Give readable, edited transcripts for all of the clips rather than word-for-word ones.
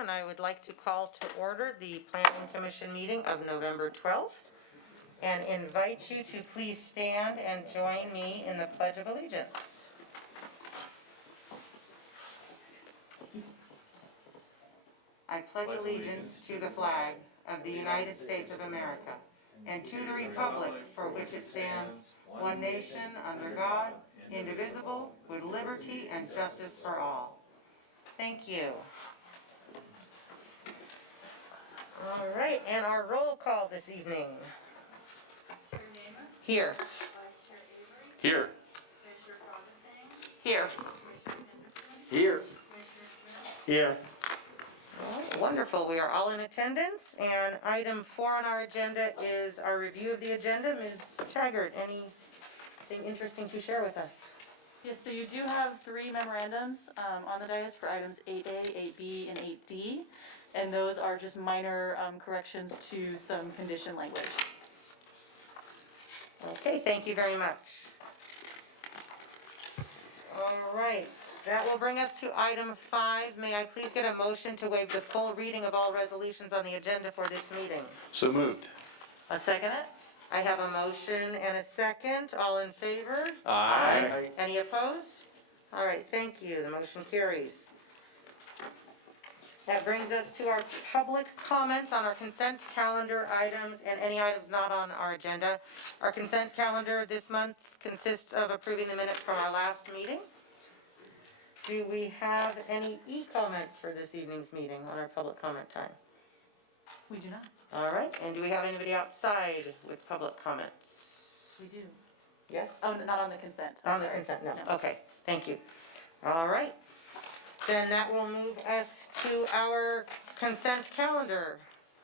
And I would like to call to order the Planning Commission meeting of November 12th and invite you to please stand and join me in the Pledge of Allegiance. I pledge allegiance to the flag of the United States of America and to the republic for which it stands, one nation, under God, indivisible, with liberty and justice for all. Thank you. All right, and our roll call this evening. Here. Here. Here. Here. Here. Well, wonderful, we are all in attendance, and item 4 on our agenda is our review of the agenda. Ms. Taggart, anything interesting to share with us? Yes, so you do have 3 memorandums on the dais for items 8A, 8B, and 8D, and those are just minor corrections to some condition language. Okay, thank you very much. All right, that will bring us to item 5. May I please get a motion to waive the full reading of all resolutions on the agenda for this meeting? So moved. A second it? I have a motion and a second. All in favor? Aye. Any opposed? All right, thank you. The motion carries. That brings us to our public comments on our consent calendar items and any items not on our agenda. Our consent calendar this month consists of approving the minutes from our last meeting. Do we have any e-comments for this evening's meeting on our public comment time? We do not. All right, and do we have anybody outside with public comments? We do. Yes? Oh, not on the consent. On the consent, no. Okay, thank you. All right. Then that will move us to our consent calendar.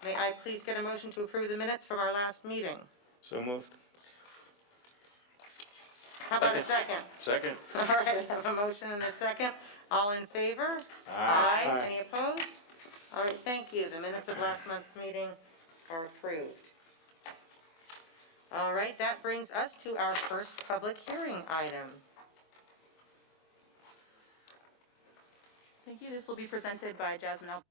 May I please get a motion to approve the minutes from our last meeting? So moved. How about a second? Second. All right, I have a motion and a second. All in favor? Aye. Any opposed? All right, thank you. The minutes of last month's meeting are approved. All right, that brings us to our first public hearing item. Thank you. This will be presented by Jasmine Alvarado.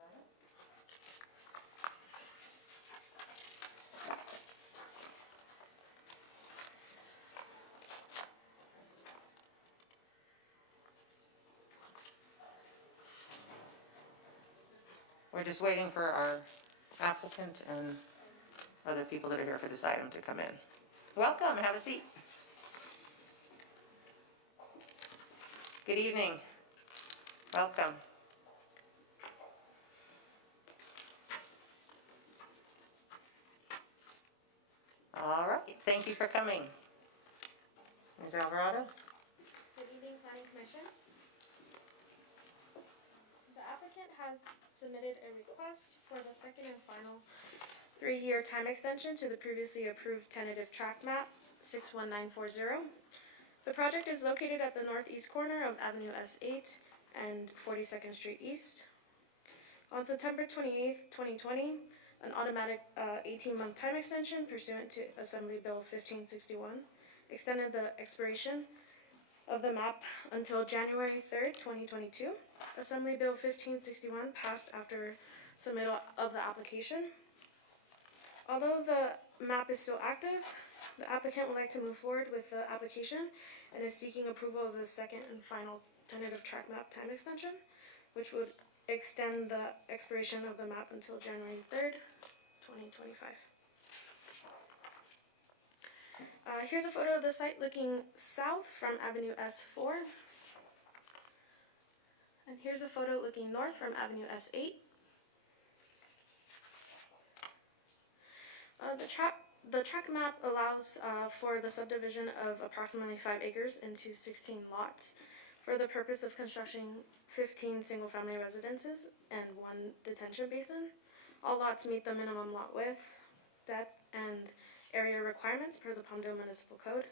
We're just waiting for our applicant and other people that are here for this item to come in. Welcome, have a seat. Good evening. Welcome. All right, thank you for coming. Ms. Alvarado? Good evening, Planning Commission. The applicant has submitted a request for the second and final 3-year time extension to the previously approved tentative tract map 61940. The project is located at the northeast corner of Avenue S8 and 42nd Street East. On September 28th, 2020, an automatic 18-month time extension pursuant to Assembly Bill 1561 extended the expiration of the map until January 3rd, 2022. Assembly Bill 1561 passed after submittal of the application. Although the map is still active, the applicant would like to move forward with the application and is seeking approval of the second and final tentative tract map time extension, which would extend the expiration of the map until January 3rd, 2025. Here's a photo of the site looking south from Avenue S4. And here's a photo looking north from Avenue S8. The tract map allows for the subdivision of approximately 5 acres into 16 lots for the purpose of constructing 15 single-family residences and 1 detention basin. All lots meet the minimum lot width, depth, and area requirements per the Palmdale Municipal Code.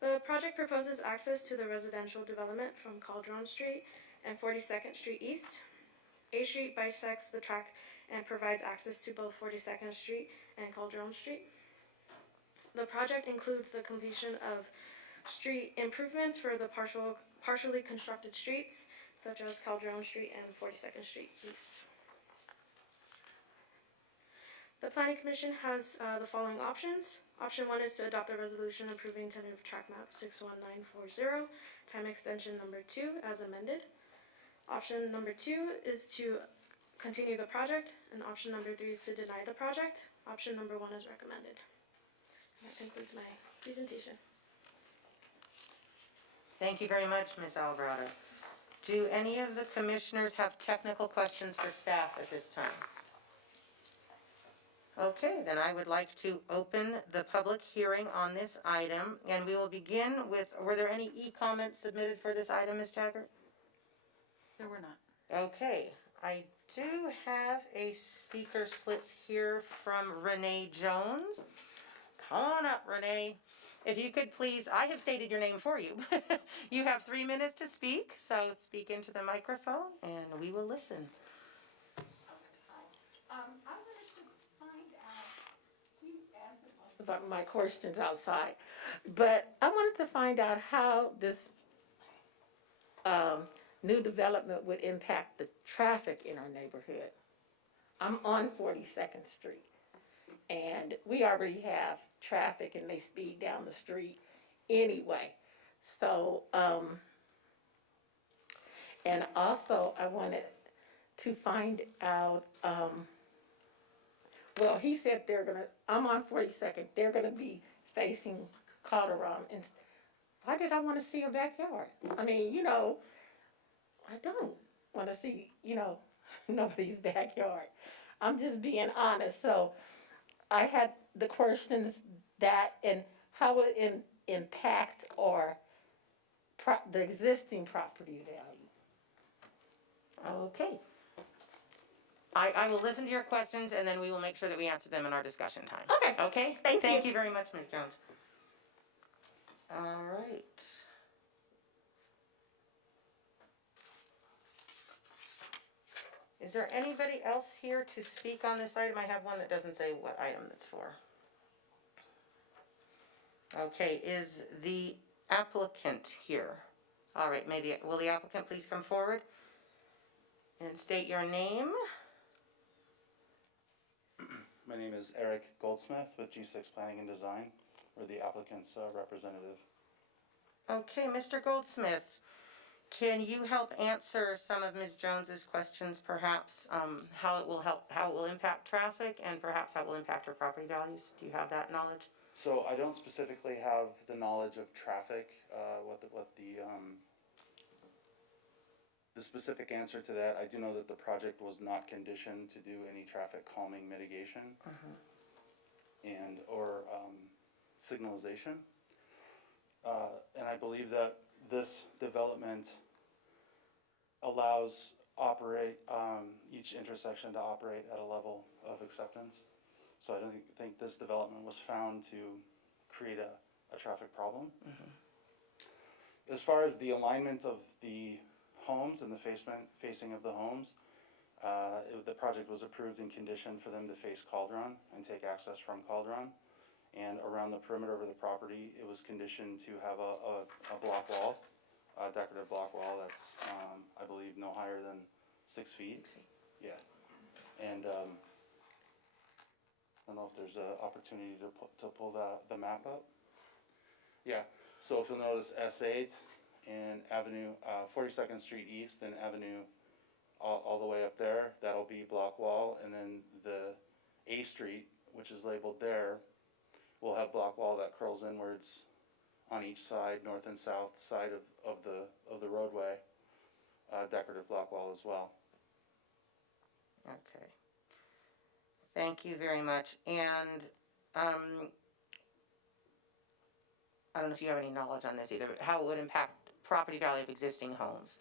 The project proposes access to the residential development from Calderon Street and 42nd Street East. A Street bisects the tract and provides access to both 42nd Street and Calderon Street. The project includes the completion of street improvements for the partially constructed streets, such as Calderon Street and 42nd Street East. The Planning Commission has the following options. Option 1 is to adopt a resolution approving tentative track map 61940, time extension number 2 as amended. Option number 2 is to continue the project, and option number 3 is to deny the project. Option number 1 is recommended. That concludes my presentation. Thank you very much, Ms. Alvarado. Do any of the commissioners have technical questions for staff at this time? Okay, then I would like to open the public hearing on this item, and we will begin with, were there any e-comments submitted for this item, Ms. Taggart? There were not. Okay, I do have a speaker slip here from Renee Jones. Come on up, Renee. If you could please, I have stated your name for you. You have 3 minutes to speak, so speak into the microphone and we will listen. I wanted to find out, you answered most of my questions outside, but I wanted to find out how this new development would impact the traffic in our neighborhood. I'm on 42nd Street, and we already have traffic and they speed down the street anyway. So, and also I wanted to find out, well, he said I'm on 42nd, they're gonna be facing Calderon, and why did I wanna see a backyard? I mean, I don't wanna see, nobody's backyard. I'm just being honest, so I had the questions that, and how it impact or the existing property value. Okay. I will listen to your questions and then we will make sure that we answer them in our discussion time. Okay. Okay? Thank you. Thank you very much, Ms. Jones. All right. Is there anybody else here to speak on this item? I have one that doesn't say what item it's for. Okay, is the applicant here? All right, will the applicant please come forward and state your name? My name is Eric Goldsmith with G6 Planning and Design. We're the applicant's representative. Okay, Mr. Goldsmith, can you help answer some of Ms. Jones's questions, perhaps how it will impact traffic and perhaps how it will impact her property values? Do you have that knowledge? So I don't specifically have the knowledge of traffic, the specific answer to that. I do know that the project was not conditioned to do any traffic calming mitigation and or signalization. And I believe that this development allows each intersection to operate at a level of acceptance. So I don't think this development was found to create a traffic problem. As far as the alignment of the homes and the facing of the homes, the project was approved and conditioned for them to face Calderon and take access from Calderon. And around the perimeter of the property, it was conditioned to have a block wall, a decorative block wall that's, I believe, no higher than 6 feet. Yeah. And I don't know if there's an opportunity to pull the map up. Yeah, so if you'll notice S8 and Avenue, 42nd Street East and Avenue all the way up there, that'll be block wall, and then the A Street, which is labeled there, will have block wall that curls inwards on each side, north and south side of the roadway, decorative block wall as well. Okay. Thank you very much. And I don't know if you have any knowledge on this either, but how it would impact property value of existing homes.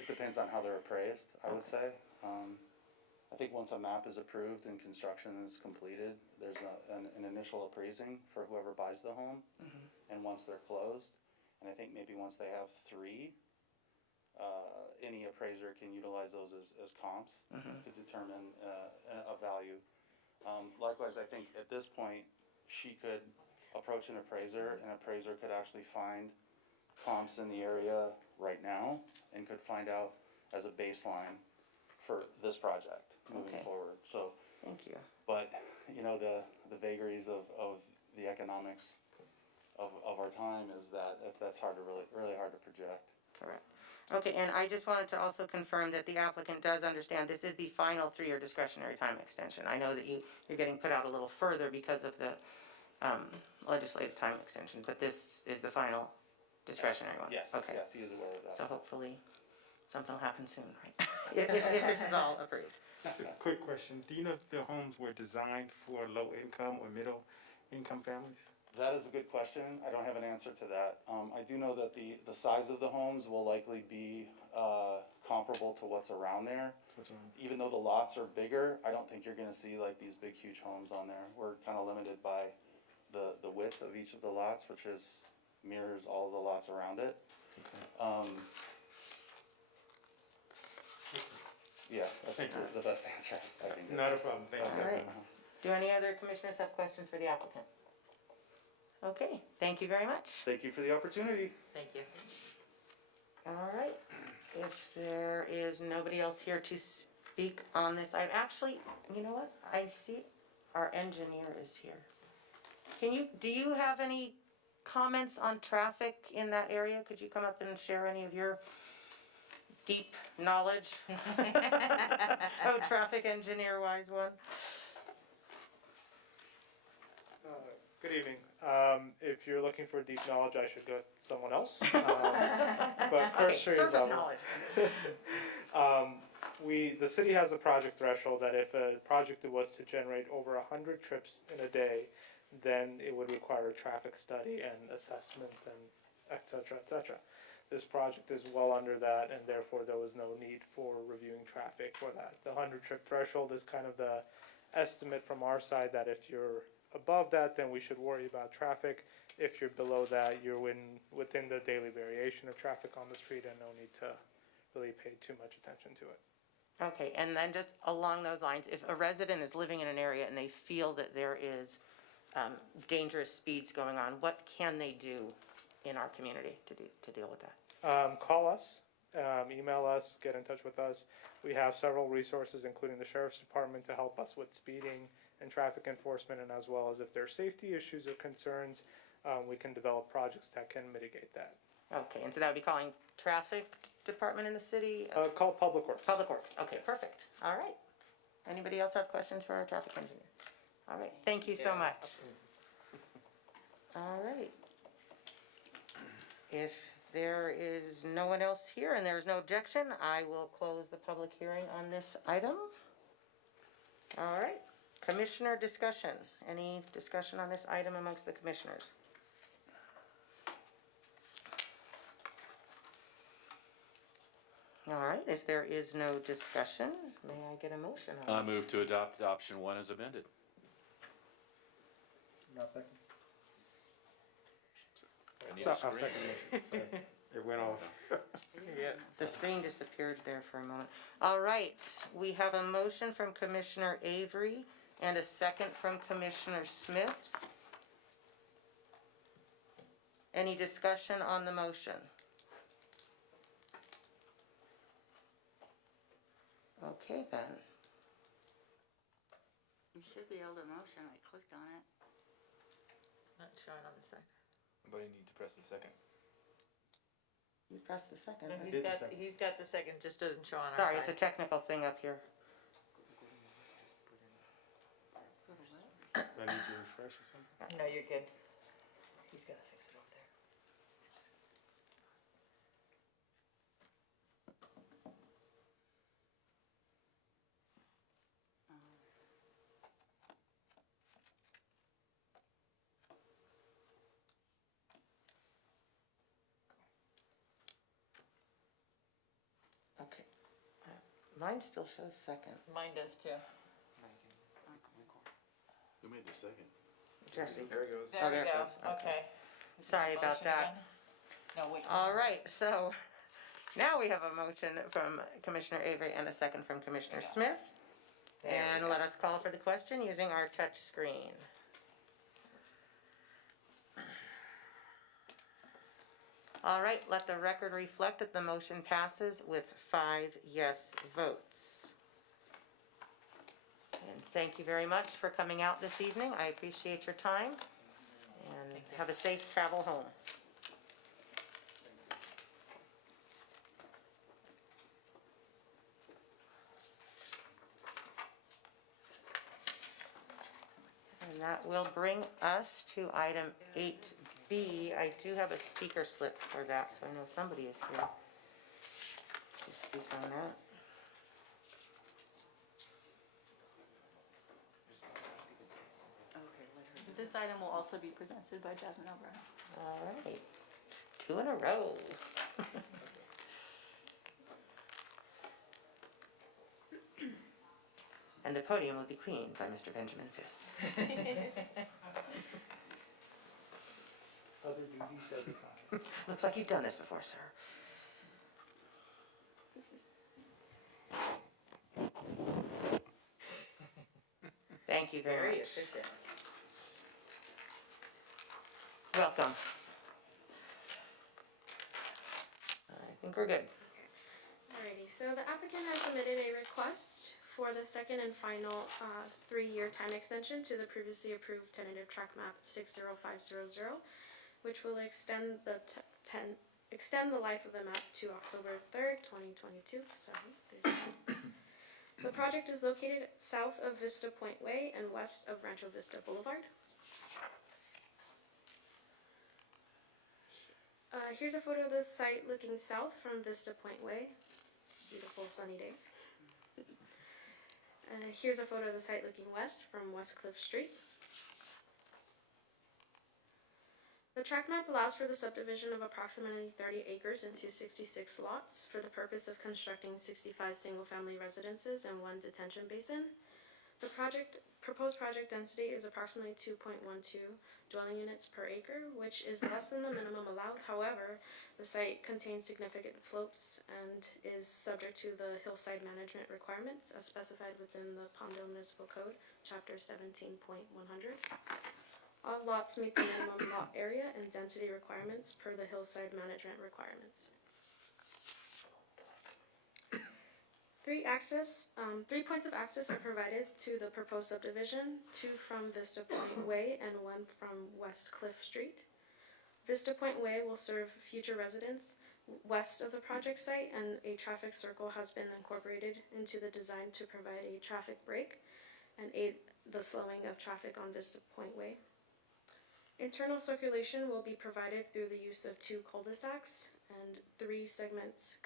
It depends on how they're appraised, I would say. I think once a map is approved and construction is completed, there's an initial appraising for whoever buys the home, and once they're closed, and I think maybe once they have 3, any appraiser can utilize those as comps to determine a value. Likewise, I think at this point, she could approach an appraiser, an appraiser could actually find comps in the area right now and could find out as a baseline for this project moving Okay. forward, so. Thank you. But, you know, the vagaries of the economics of our time is that's hard to really hard to project. Correct. Okay, and I just wanted to also confirm that the applicant does understand this is the final 3-year discretionary time extension. I know that you're getting put out a little further because of the legislative time extension, but this is the final discretionary one? Yes, Okay. yes, he is aware of that. So hopefully something will happen soon, right? If this is all approved. Just a quick question. Do you know if the homes were designed for low income or middle income families? That is a good question. I don't have an answer to that. I do know that the size of the homes will likely be comparable to what's around there. Even though the lots are bigger, I don't think you're gonna see like these big, huge homes on there. We're kinda limited by the width of each of the lots, which mirrors all of the lots around it. Yeah, that's the best answer I can give. Not a problem, thank you. All right. Do any other commissioners have questions for the applicant? Okay, thank you very much. Thank you for the opportunity. Thank you. All right, if there is nobody else here to speak on this, actually, you know what? I see our engineer is here. Do you have any comments on traffic in that area? Could you come up and share any of your deep knowledge? Oh, traffic engineer wise one. Good evening. If you're looking for deep knowledge, I should go with someone else. But Okay, cursory surface level. knowledge. The city has a project threshold that if a project was to generate over 100 trips in a day, then it would require a traffic study and assessments and et cetera, et cetera. This project is well under that, and therefore there was no need for reviewing traffic for that. The 100 trip threshold is kind of the estimate from our side that if you're above that, then we should worry about traffic. If you're below that, you're within the daily variation of traffic on the street and no need to really pay too much attention to it. Okay, and then just along those lines, if a resident is living in an area and they feel that there is dangerous speeds going on, what can they do in our community to deal with that? Call us, email us, get in touch with us. We have several resources, including the Sheriff's Department, to help us with speeding and traffic enforcement, and as well as if there are safety issues or concerns, we can develop projects that can mitigate that. Okay, and so that would be calling traffic department in the city? Call Public Works. Public Works, okay, Yes. perfect, all right. Anybody else have questions for our traffic engineer? All right, thank you so much. All right. If there is no one else here and there is no objection, I will close the public hearing on this item. All right, commissioner discussion. Any discussion on this item amongst the commissioners? All right, if there is no discussion, may I get a motion on I this? move to adopt option 1 as amended. I'll second it. Sorry. It went off. The screen disappeared there for a moment. All right, we have a motion from Commissioner Avery and a second from Commissioner Smith. Any discussion on the motion? Okay then. You should be able to motion, I clicked on it. Not showing on the second. But you need to press the second. You press the second. No, right? he's got the second, just doesn't show on our Sorry, side. it's a technical thing up here. Go to what? Do I need to refresh or something? No, you're good. He's gotta fix it over there. Okay. Mine still shows second. Mine does too. Who made the second? Jesse. There it goes. Oh, There there we it go, goes, okay. okay. Sorry about Motion that. again? No, wait. All right, so now we have a motion from Commissioner Avery and a second from Commissioner Smith. There we And go. let us call for the question using our touch screen. All right, let the record reflect that the motion passes with 5 yes votes. And thank you very much for coming out this evening. I appreciate your time, and have a safe travel home. And that will bring us to item 8B. I do have a speaker slip for that, so I know somebody is here to speak on that. Okay, let her. This item will also be presented by Jasmine Alvarado. All right, 2 in a row. And the podium will be cleaned by Mr. Benjamin Fiss. Other duties set aside. Looks like you've done this before, sir. Thank you very much. Welcome. I think we're good. Alrighty, so the applicant has submitted a request for the second and final 3-year time extension to the previously approved tentative track map 60500, which will extend the extend the life of the map to October 3rd, 2022. The project is located south of Vista Point Way and west of Rancho Vista Boulevard. Here's a photo of the site looking south from Vista Point Way. Beautiful sunny day. Here's a photo of the site looking west from West Cliff Street. The tract map allows for the subdivision of approximately 30 acres into 66 lots for the purpose of constructing 65 single-family residences and 1 detention basin. The proposed project density is approximately 2.12 dwelling units per acre, which is less than the minimum allowed. However, the site contains significant slopes and is subject to the hillside management requirements as specified within the Palmdale Municipal Code, Chapter 17.100. All lots meet the minimum lot area and density requirements per the hillside management requirements. 3 points of access are provided to the proposed subdivision, 2 from Vista Point Way and 1 from West Cliff Street. Vista Point Way will serve future residents west of the project site, and a traffic circle has been incorporated into the design to provide a traffic break and aid the slowing of traffic on Vista Point Way. Internal circulation will be provided through the use of 2 cul-de-sacs and 3 segments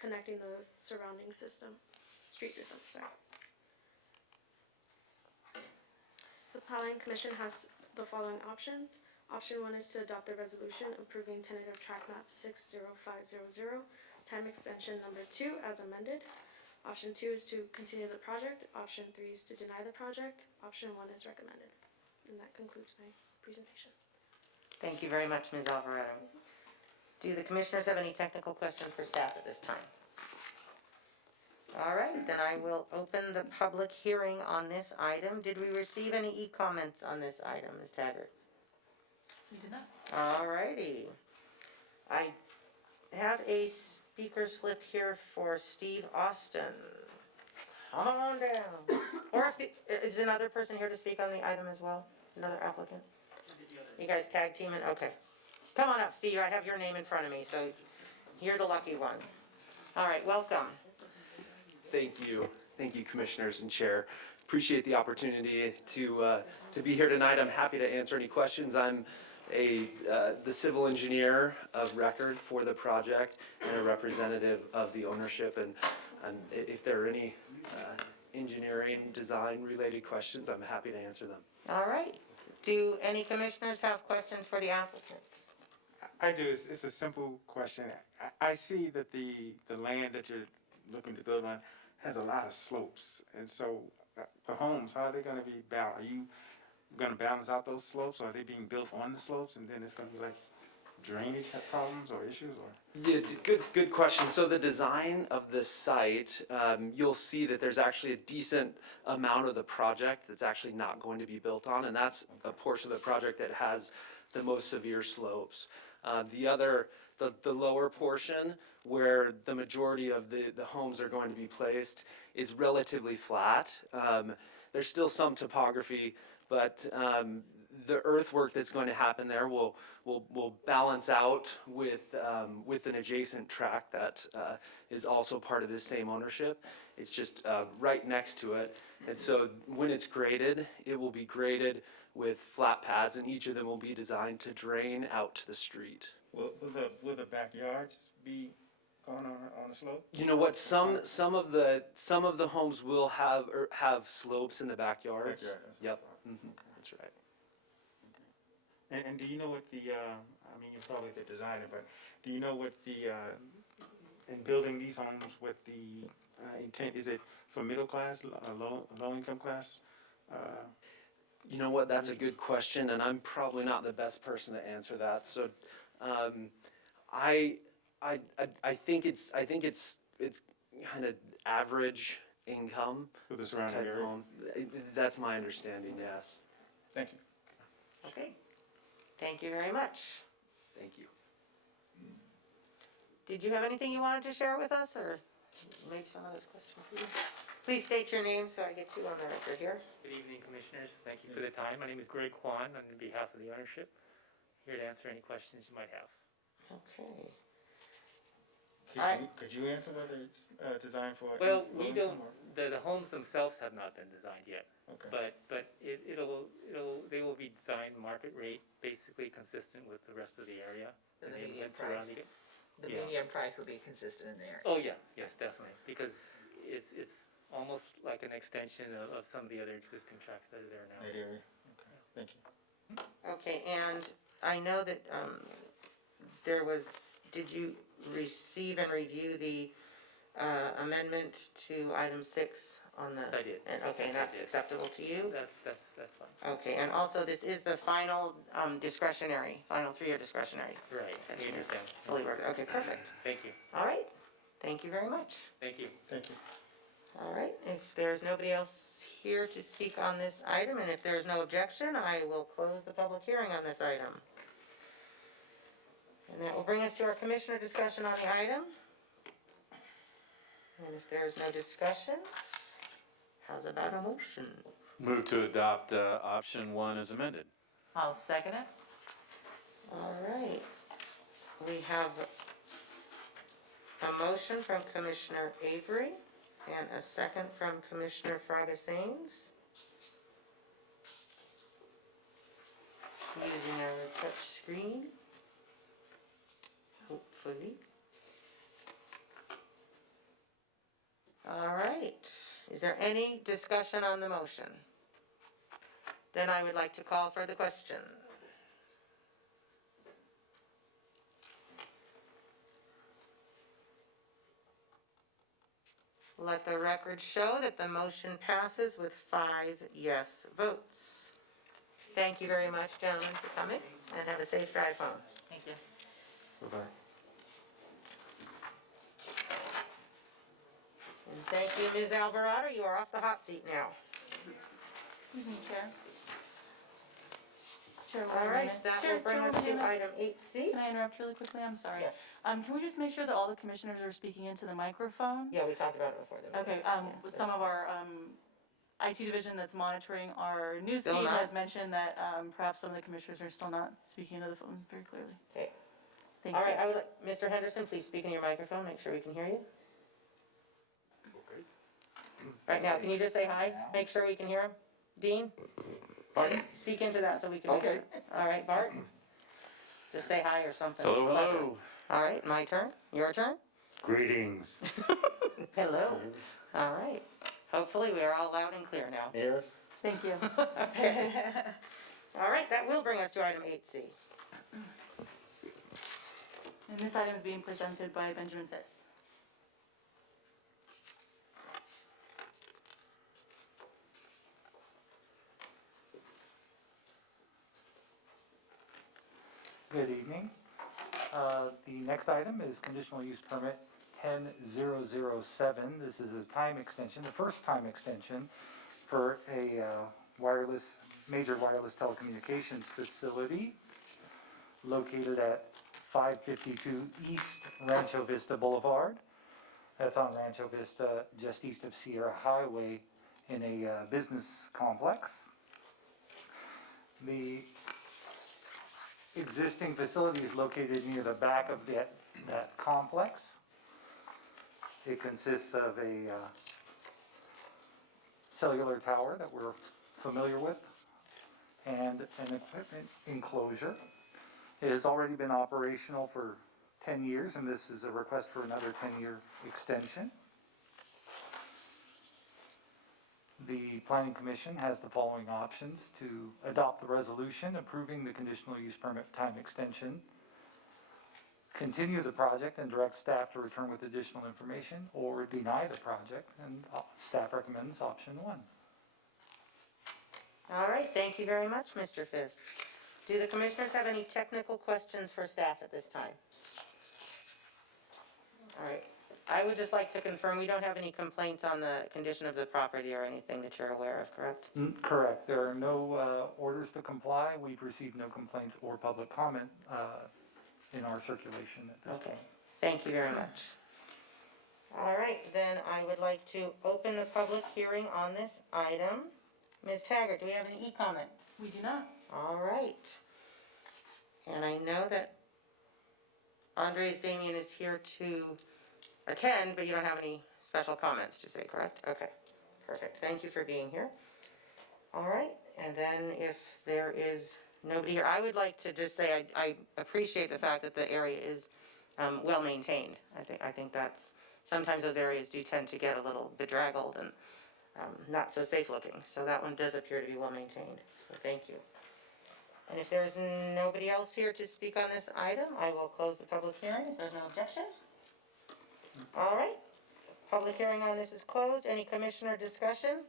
connecting the surrounding street system. The Planning Commission has the following options. Option 1 is to adopt the resolution approving tentative track map 60500, time extension number 2 as amended. Option 2 is to continue the project. Option 3 is to deny the project. Option 1 is recommended. And that concludes my presentation. Thank you very much, Ms. Alvarado. Do the commissioners have any technical questions for staff at this time? All right, then I will open the public hearing on this item. Did we receive any e-comments on this item, Ms. Taggart? We did not. All righty. I have a speaker slip here for Steve Austin. Come on down. Or if is another person here to speak on the item as well? Another applicant? You guys tag teaming? Okay. Come on up, Steve. I have your name in front of me, so you're the lucky one. All right, welcome. Thank you, Commissioners and Chair. Appreciate the opportunity to be here tonight. I'm happy to answer any questions. I'm the civil engineer of record for the project and a representative of the ownership. And if there are any engineering, design-related questions, I'm happy to answer them. All right. Do any commissioners have questions for the applicant? I do. It's a simple question. I see that the land that you're looking to build on has a lot of slopes, and so the homes, how are they going to be balanced? Are you going to balance out those slopes, or are they being built on the slopes, and then it's going to be like drainage problems or issues, or? Yeah, good question. So the design of this site, you'll see that there's actually a decent amount of the project that's actually not going to be built on, and that's a portion of the project that has the most severe slopes. The other the lower portion where the majority of the homes are going to be placed is relatively flat. There's still some topography, but the earthwork that's going to happen there will balance out with an adjacent tract that is also part of this same ownership. It's just right next to it. And so when it's graded, it will be graded with flat pads, and each of them will be designed to drain out to the street. Will the backyards be going on a slope? You know what? Some of the homes will have slopes in the backyards. Backyard, Yep, that's right. And do you know what the, I mean, you're probably the designer, but do you know what the, in building these homes, what the intent, is it for middle class, low income class? You know what? That's a good question, and I'm probably not the best person to answer that. So, I think it's kind of average income For the surrounding type area? home. That's my understanding. Yes. Thank you. Okay, thank you very much. Thank you. Did you have anything you wanted to share with us, or maybe some of this question for you? Please state your name so I get you on the record here. Good evening, Commissioners. Thank you for the time. My name is Greg Kwan on behalf of the ownership. Here to answer any questions you might have. Okay. Could you answer whether it's designed for? Well, we low don't, income or- the homes themselves have not been designed yet. Okay. But they will be designed market rate, basically consistent with the rest of the area. And the neighborhood median price. surrounding it. The Yeah. median price will be consistent in there. Oh, yeah, yes, definitely. Because it's almost like an extension of some of the other existing tracks that are there now. That area? Okay, thank you. Okay, and I know that did you receive and review the amendment to item 6 on the? I did. And, okay, that's did. acceptable to you? That's fine. Okay, and also this is the final discretionary, final 3-year discretionary. Right, we understand. Fully worded, okay, perfect. Thank you. All right, thank you very much. Thank you. Thank you. All right, if there's nobody else here to speak on this item, and if there's no objection, I will close the public hearing on this item. And that will bring us to our commissioner discussion on the item. And if there is no discussion, how's about a motion? Move to adopt option 1 as amended. I'll second it. All right, we have a motion from Commissioner Avery and a second from Commissioner Fragasanes. Using our touch screen. Hopefully. All right, is there any discussion on the motion? Then I would like to call for the question. Let the record show that the motion passes with 5 yes votes. Thank you very much, gentlemen, for coming, and have a safe drive home. Thank you. Bye-bye. And thank you, Ms. Alvarado, you are off the hot seat now. Excuse me, Chair. Chair, All right, that will bring us to item 8C. Can I interrupt really quickly? I'm sorry. Yes. Can we just make sure that all the commissioners are speaking into the microphone? Yeah, we talked about it before. Okay, with some of our, IT division that's monitoring our news Still feed not? has mentioned that, perhaps some of the commissioners are still not speaking into the phone very clearly. Okay. Thank All you. right, I would like, Mr. Henderson, please speak in your microphone, make sure we can hear you. Right now, can you just say hi? Make sure we can hear him. Dean? Pardon? Speak into that so we can make sure. All right, Bart? Just say hi or something. Hello, clever. hello. All right, my turn, your turn? Greetings. Hello. All right, hopefully we are all loud and clear now. Yes? Thank you. Okay. All right, that will bring us to item 8C. And this item is being presented by Benjamin Fiss. Good evening. The next item is conditional use permit 10007. This is a time extension, the first time extension for a major wireless telecommunications facility located at 552 East Rancho Vista Boulevard. That's on Rancho Vista, just east of Sierra Highway in a business complex. The existing facility is located near the back of that complex. It consists of a cellular tower that we're familiar with and an equipment enclosure. It has already been operational for 10 years, and this is a request for another 10-year extension. The Planning Commission has the following options: to adopt the resolution approving the conditional use permit time extension, continue the project and direct staff to return with additional information, or deny the project, and staff recommends option 1. All right, thank you very much, Mr. Fisk. Do the commissioners have any technical questions for staff at this time? All right, I would just like to confirm, we don't have any complaints on the condition of the property or anything that you're aware of, correct? Correct. There are no orders to comply. We've received no complaints or public comment in our circulation at this Okay, point. thank you very much. All right, then I would like to open the public hearing on this item. Ms. Taggart, do we have any e-comments? We do not. All right. And I know that Andres Damian is here to attend, but you don't have any special comments to say, correct? Okay, perfect. Thank you for being here. All right, and then if there is nobody here, I would like to just say I appreciate the fact that the area is well maintained. I think that's, sometimes those areas do tend to get a little bedraggled and not so safe looking. So that one does appear to be well maintained, so thank you. And if there's nobody else here to speak on this item, I will close the public hearing if there's no objection. All right, public hearing on this is closed. Any commissioner discussion?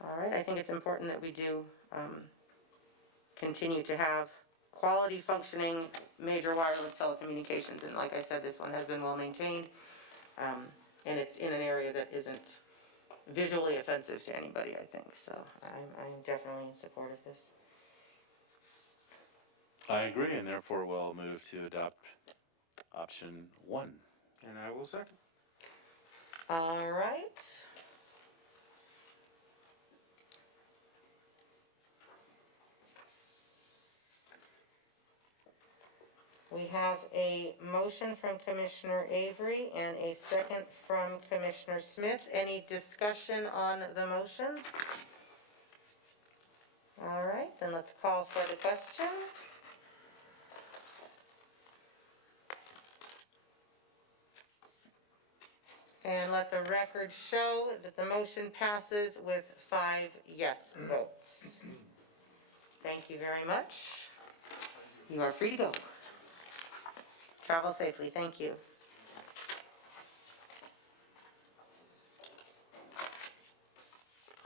All right, I think it's important that we do continue to have quality functioning major wireless telecommunications, and like I said, this one has been well maintained, and it's in an area that isn't visually offensive to anybody, I think, so I'm definitely in support of this. I agree, and therefore will move to adopt option 1. And I will second. All right. We have a motion from Commissioner Avery and a second from Commissioner Smith. Any discussion on the motion? All right, then let's call for the question. And let the record show that the motion passes with 5 yes votes. Thank you very much. You are free to go. Travel safely, thank you.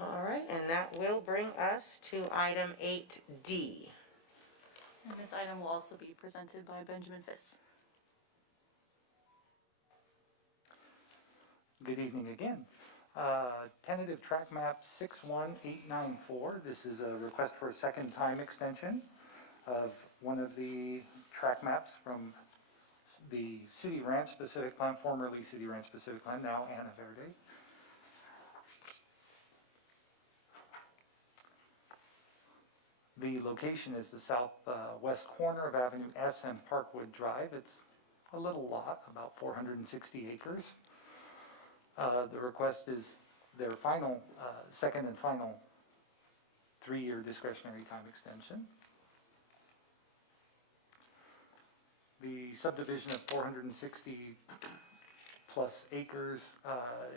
All right, and that will bring us to item 8D. And this item will also be presented by Benjamin Fisk. Good evening again. Tentative track map 61894. This is a request for a second time extension of one of the track maps from the City Ranch Pacific Plan, formerly City Ranch Pacific Plan, now Ana Verde. The location is the southwest corner of Avenue S and Parkwood Drive. It's a little lot, about 460 acres. The request is their final, second and final 3-year discretionary time extension. The subdivision of 460 plus acres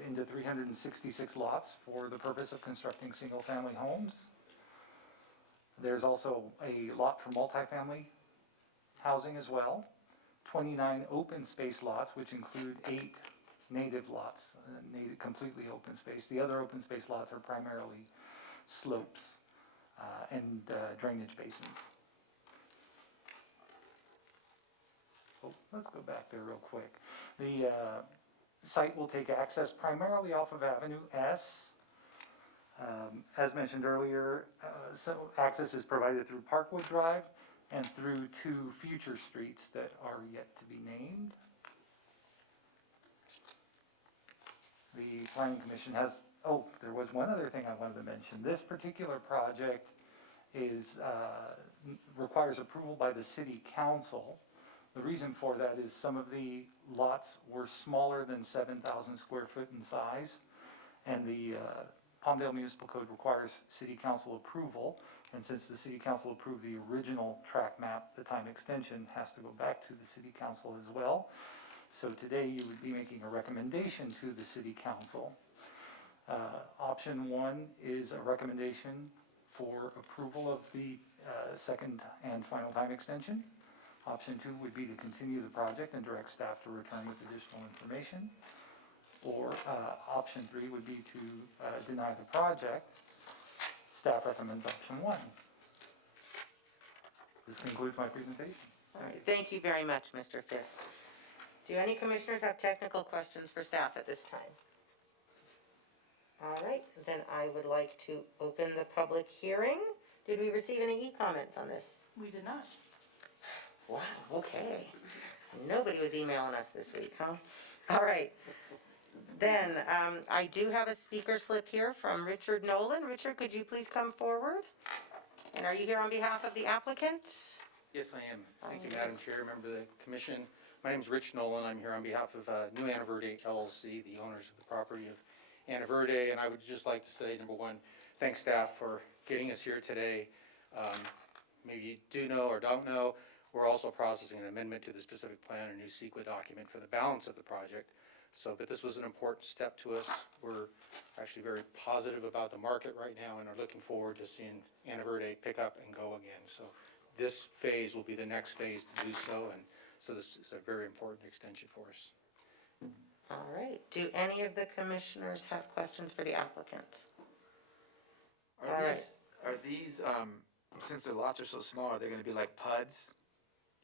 into 366 lots for the purpose of constructing single-family homes. There's also a lot for multifamily housing as well. 29 open space lots, which include 8 native lots, native, completely open space. The other open space lots are primarily slopes and drainage basins. Oh, let's go back there real quick. The site will take access primarily off of Avenue S, as mentioned earlier, so access is provided through Parkwood Drive and through 2 future streets that are yet to be named. The Planning Commission has, there was one other thing I wanted to mention. This particular project requires approval by the City Council. The reason for that is some of the lots were smaller than 7,000 square foot in size, and the Palmdale Municipal Code requires City Council approval. And since the City Council approved the original tract map, the time extension has to go back to the City Council as well. So today you would be making a recommendation to the City Council. Option 1 is a recommendation for approval of the second and final time extension. Option 2 would be to continue the project and direct staff to return with additional information. Or option 3 would be to deny the project. Staff recommends option 1. This concludes my presentation. All right, thank you very much, Mr. Fisk. Do any commissioners have technical questions for staff at this time? All right, then I would like to open the public hearing. Did we receive any e-comments on this? We did not. Wow, okay. Nobody was emailing us this week, huh? All right. Then, I do have a speaker slip here from Richard Nolan. Richard, could you please come forward? And are you here on behalf of the applicant? Yes, I am. Thank you, Madam Chair, member of the commission. My name is Rich Nolan. I'm here on behalf of New Anna Verde LLC, the owners of the property of Anna Verde. And I would just like to say, number one, thanks staff for getting us here today. Maybe you do know or don't know, we're also processing an amendment to the specific plan, a new CEQA document for the balance of the project. But this was an important step to us. We're actually very positive about the market right now and are looking forward to seeing Anna Verde pick up and go again. So this phase will be the next phase to do so, and so this is a very important extension for us. All right. Do any of the commissioners have questions for the applicant? Are these, since the lots are so small, are they gonna be like PUDs?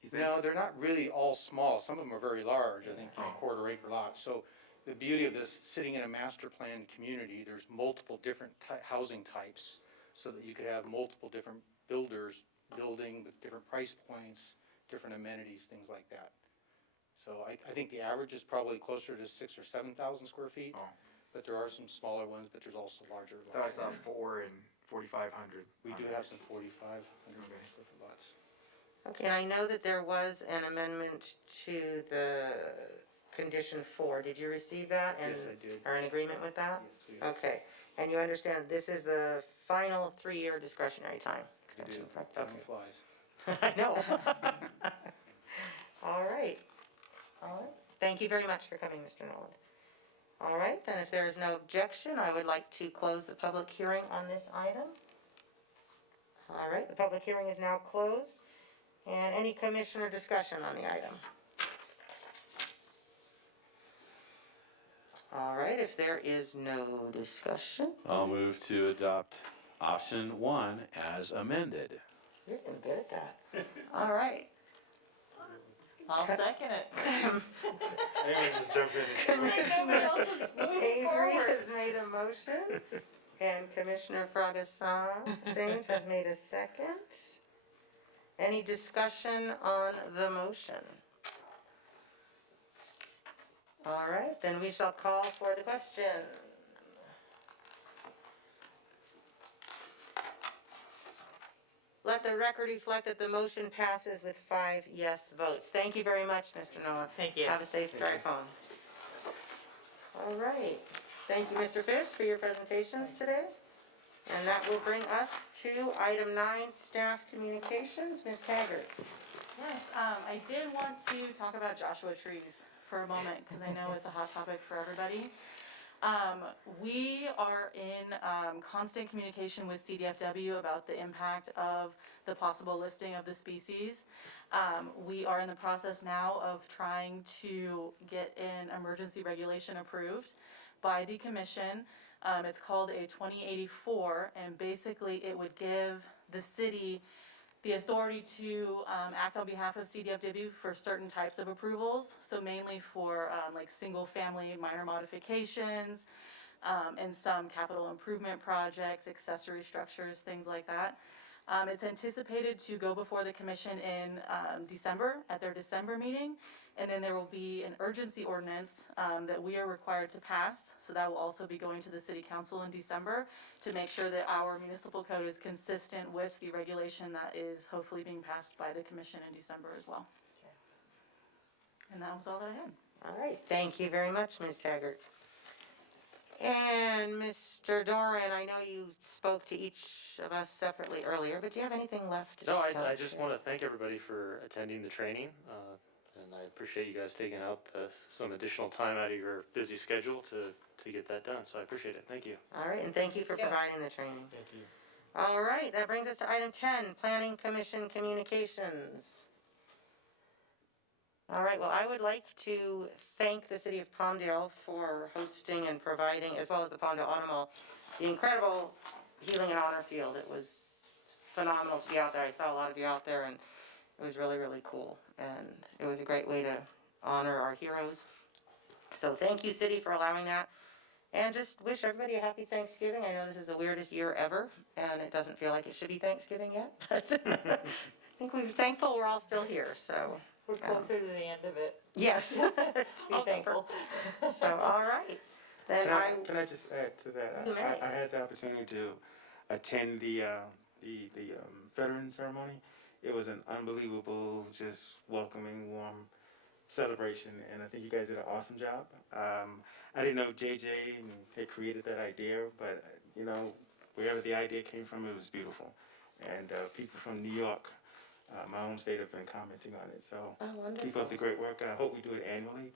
You think? No, they're not really all small. Some of them are very large, I think, quarter acre lots. So the beauty of this, sitting in a master planned community, there's multiple different housing types so that you could have multiple different builders building with different price points, different amenities, things like that. So I think the average is probably closer to 6,000 or 7,000 square feet, but there are some smaller ones, but there's also larger I lots. thought I saw 4 and 4,500. We do have some 4,500 square foot lots. Okay, and I know that there was an amendment to the condition 4. Did you receive that? And Yes, I did. are in agreement with that? Yes, we are. Okay, and you understand this is the final 3-year discretionary time We do. extension, correct? Time Okay. flies. I know. All right. All right. Thank you very much for coming, Mr. Nolan. All right, then if there is no objection, I would like to close the public hearing on this item. All right, the public hearing is now closed. And any commissioner discussion on the item? All right, if there is no discussion, I'll move to adopt option 1 as amended. you're getting good at that. All right. I'll second it. Anyone just jump in. Commissioner Avery has made a motion, and Commissioner Fragasson has made a second. Any discussion on the motion? All right, then we shall call for the question. Let the record reflect that the motion passes with 5 yes votes. Thank you very much, Mr. Noah. Thank you. Have a safe drive home. All right. Thank you, Mr. Fisk, for your presentations today. And that will bring us to item 9, staff communications. Ms. Taggart. Yes, I did want to talk about Joshua trees for a moment, because I know it's a hot topic for everybody. We are in constant communication with CDFW about the impact of the possible listing of the species. We are in the process now of trying to get an emergency regulation approved by the commission. It's called a 2084, and basically it would give the city the authority to act on behalf of CDFW for certain types of approvals. So mainly for like single family minor modifications, and some capital improvement projects, accessory structures, things like that. It's anticipated to go before the commission in December, at their December meeting. And then there will be an urgency ordinance that we are required to pass. So that will also be going to the city council in December to make sure that our municipal code is consistent with the regulation that is hopefully being passed by the commission in December as well. And that was all that I had. All right, thank you very much, Ms. Taggart. And Mr. Doran, I know you spoke to each of us separately earlier, but do you have anything left to No, tell? I just want to thank everybody for attending the training, and I appreciate you guys taking out some additional time out of your busy schedule to get that done, so I appreciate it. Thank you. All right, and thank you for providing the training. Thank you. All right, that brings us to item 10, Planning Commission Communications. All right, well, I would like to thank the city of Palmdale for hosting and providing, as well as the Palmdale Auto Mall, the incredible Healing and Honor Field. It was phenomenal to be out there. I saw a lot of you out there, and it was really, really cool. And it was a great way to honor our heroes. So thank you, city, for allowing that. And just wish everybody a happy Thanksgiving. I know this is the weirdest year ever, and it doesn't feel like it should be Thanksgiving yet. But I think we're thankful we're all still here, so. We're closer to the end of it. Yes. Be thankful. So, all right. Then Can I just add to that? You may. I had the opportunity to attend the veteran ceremony. It was an unbelievable, just welcoming, warm celebration, and I think you guys did an awesome job. I didn't know JJ had created that idea, but you know, wherever the idea came from, it was beautiful. And people from New York, my home state, have been commenting on it. So keep up the great work. I hope we do it annually,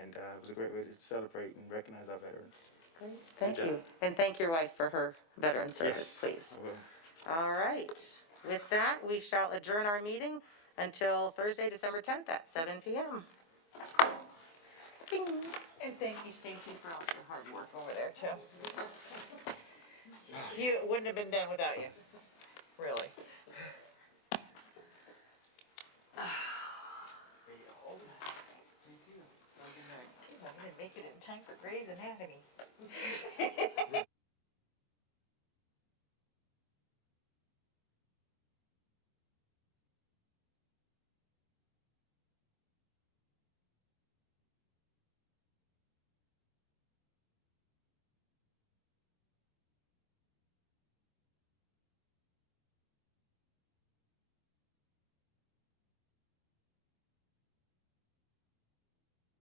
and it was a great way to celebrate and recognize our veterans. Great. Thank Good you. job. And thank your wife for her veteran service, Yes, please. I will. All right. With that, we shall adjourn our meeting until Thursday, December 10th at 7 p.m. Ding. And thank you, Stacy, for all your hard work over there too. You wouldn't have been done without you, really. I'm gonna make it in time for Grey's Anatomy.